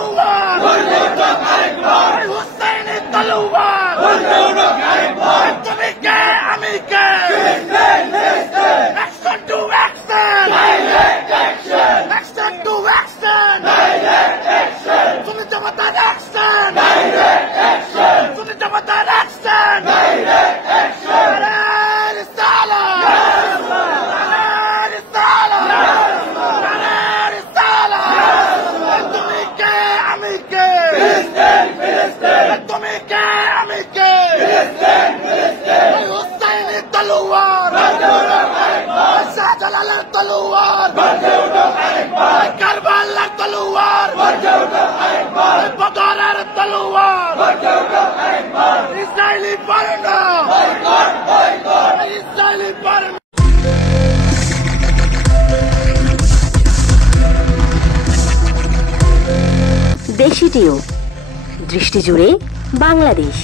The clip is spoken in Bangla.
তলোয়ার হুসাইনি তলোয়ার তুমি কে আমি কে action to action action to action তুমি জমাতার অ্যাকশন তুমি জমাতার অ্যাকশন তুমি কে আমি কে হুসাইনি তলোয়ার শাহজালালের তলোয়ার কারবালার তলোয়ার বদরের তলোয়ার ইসরায়েলি পণ্য ইসরায়েলি পণ্য দেশি টিউ দৃষ্টি জুড়ে বাংলাদেশ।